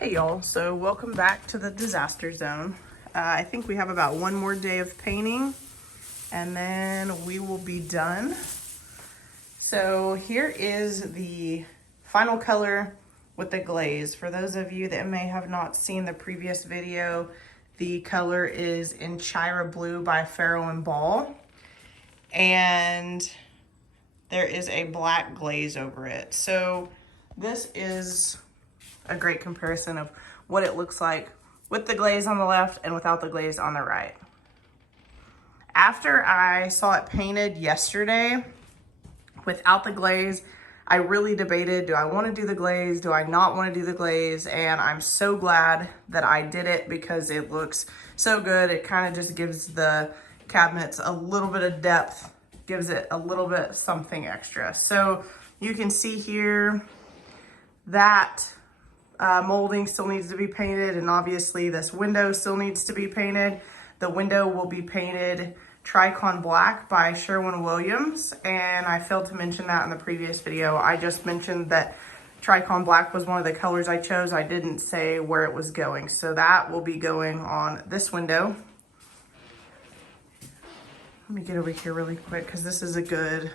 Hey y'all, so welcome back to the disaster zone. I think we have about one more day of painting and then we will be done. So here is the final color with the glaze. For those of you that may have not seen the previous video, the color is Enchira Blue by Farrow & Ball. And there is a black glaze over it. So this is a great comparison of what it looks like with the glaze on the left and without the glaze on the right. After I saw it painted yesterday without the glaze, I really debated, do I want to do the glaze? Do I not want to do the glaze? And I'm so glad that I did it because it looks so good. It kind of just gives the cabinets a little bit of depth, gives it a little bit something extra. So you can see here that molding still needs to be painted, and obviously this window still needs to be painted. The window will be painted Tricon Black by Sherwin-Williams, and I failed to mention that in the previous video. I just mentioned that Tricon Black was one of the colors I chose. I didn't say where it was going, so that will be going on this window. Let me get over here really quick because this is a good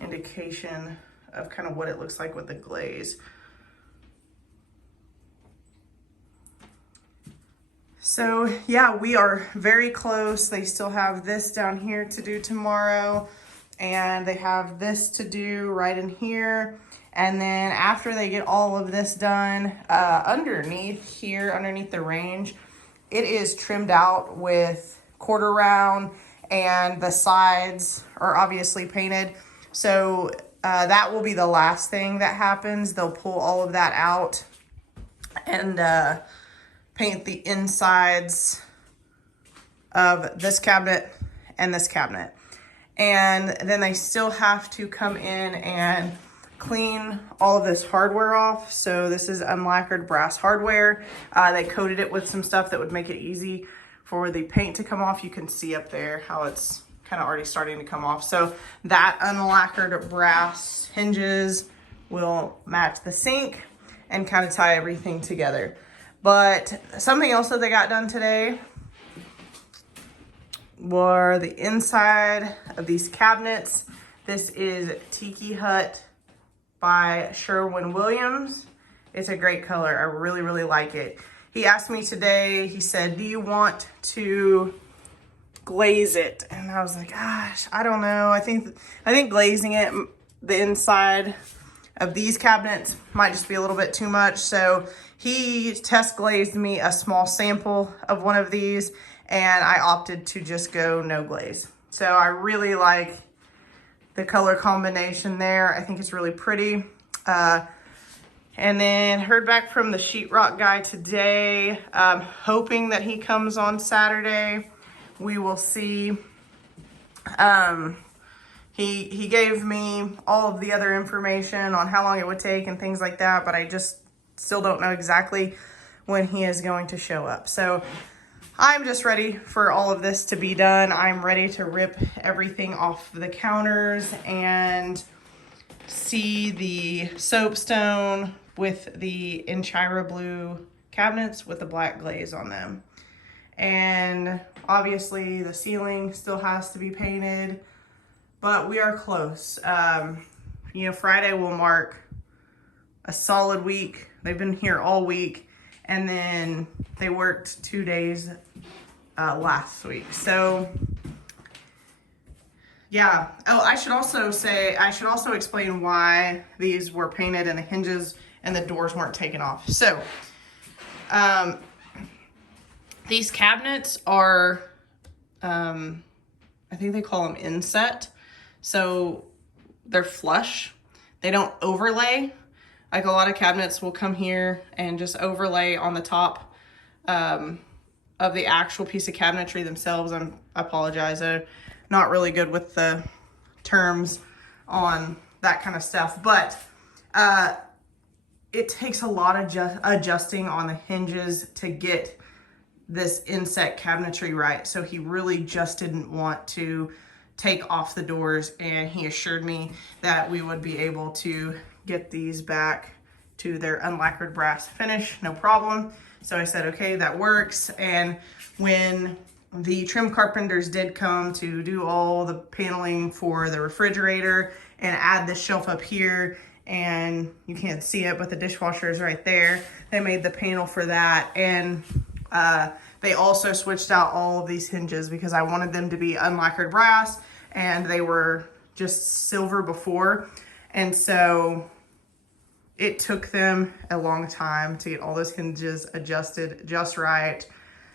indication of kind of what it looks like with the glaze. So yeah, we are very close. They still have this down here to do tomorrow, and they have this to do right in here. And then after they get all of this done, underneath here, underneath the range, it is trimmed out with quarter round, and the sides are obviously painted. So that will be the last thing that happens. They'll pull all of that out and paint the insides of this cabinet and this cabinet. And then they still have to come in and clean all of this hardware off. So this is unlacquered brass hardware. They coated it with some stuff that would make it easy for the paint to come off. You can see up there how it's kind of already starting to come off. So that unlacquered brass hinges will match the sink and kind of tie everything together. But something else that they got done today were the inside of these cabinets. This is Tiki Hut by Sherwin-Williams. It's a great color. I really, really like it. He asked me today, he said, do you want to glaze it? And I was like, gosh, I don't know. I think glazing it, the inside of these cabinets might just be a little bit too much. So he test glazed me a small sample of one of these, and I opted to just go no glaze. So I really like the color combination there. I think it's really pretty. And then heard back from the sheetrock guy today, hoping that he comes on Saturday. We will see. He gave me all of the other information on how long it would take and things like that, but I just still don't know exactly when he is going to show up. So I'm just ready for all of this to be done. I'm ready to rip everything off the counters and see the soapstone with the Enchira Blue cabinets with the black glaze on them. And obviously the ceiling still has to be painted, but we are close. You know, Friday will mark a solid week. They've been here all week, and then they worked 2 days last week. So yeah. Oh, I should also explain why these were painted and the hinges and the doors weren't taken off. So these cabinets are, I think they call them inset. So they're flush. They don't overlay. Like a lot of cabinets will come here and just overlay on the top of the actual piece of cabinetry themselves. I apologize. I'm not really good with the terms on that kind of stuff, but it takes a lot of adjusting on the hinges to get this inset cabinetry right. So he really just didn't want to take off the doors, and he assured me that we would be able to get these back to their unlacquered brass finish, no problem. So I said, okay, that works. And when the trim carpenters did come to do all the paneling for the refrigerator and add this shelf up here, and you can't see it, but the dishwasher is right there. They made the panel for that. And they also switched out all of these hinges because I wanted them to be unlacquered brass, and they were just silver before. And so it took them a long time to get all those hinges adjusted just right.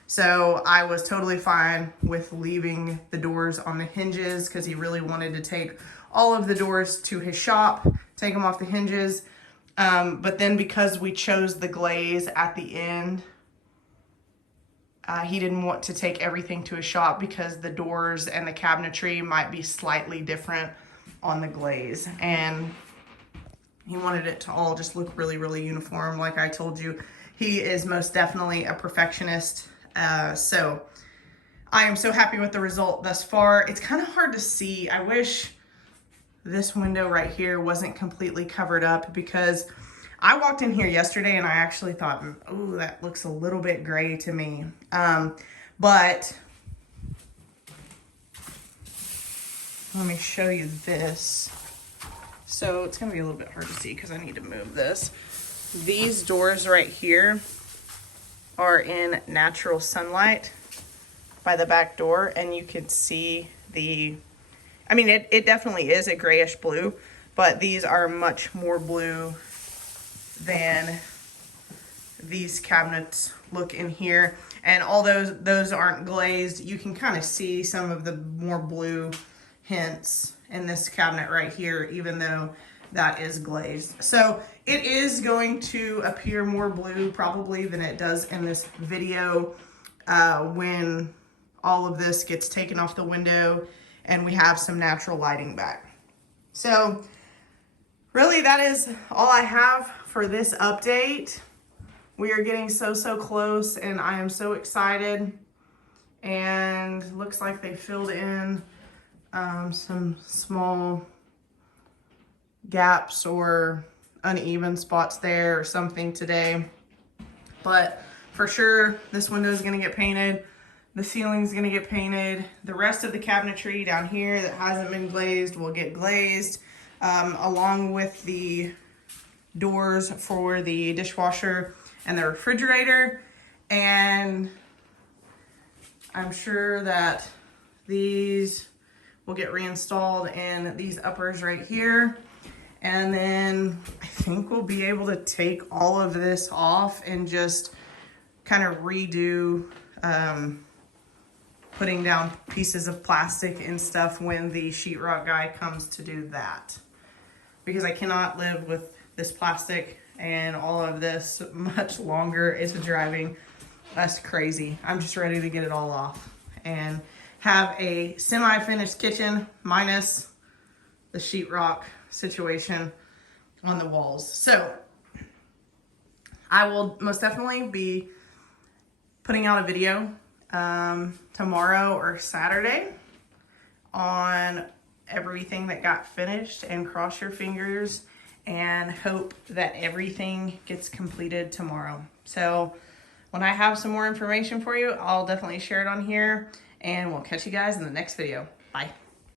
So I was totally fine with leaving the doors on the hinges because he really wanted to take all of the doors to his shop, take them off the hinges. But then because we chose the glaze at the end, he didn't want to take everything to his shop because the doors and the cabinetry might be slightly different on the glaze. And he wanted it to all just look really, really uniform. Like I told you, he is most definitely a perfectionist. So I am so happy with the result thus far. It's kind of hard to see. I wish this window right here wasn't completely covered up because I walked in here yesterday and I actually thought, oh, that looks a little bit gray to me. But let me show you this. So it's gonna be a little bit hard to see because I need to move this. These doors right here are in natural sunlight by the back door, and you can see I mean, it definitely is a grayish blue, but these are much more blue than these cabinets look in here. And although those aren't glazed, you can kind of see some of the more blue hints in this cabinet right here, even though that is glazed. So it is going to appear more blue probably than it does in this video when all of this gets taken off the window and we have some natural lighting back. So really that is all I have for this update. We are getting so close and I am so excited, and looks like they filled in some small gaps or uneven spots there or something today. But for sure, this window is going to get painted. The ceiling is going to get painted. The rest of the cabinetry down here that hasn't been glazed will get glazed, along with the doors for the dishwasher and the refrigerator. And I'm sure that these will get reinstalled in these uppers right here. And then I think we'll be able to take all of this off and just kind of redo putting down pieces of plastic and stuff when the sheetrock guy comes to do that. Because I cannot live with this plastic and all of this much longer. It's driving us crazy. I'm just ready to get it all off and have a semi-finished kitchen minus the sheetrock situation on the walls. So I will most definitely be putting out a video tomorrow or Saturday on everything that got finished, and cross your fingers and hope that everything gets completed tomorrow. So when I have some more information for you, I'll definitely share it on here, and we'll catch you guys in the next video. Bye.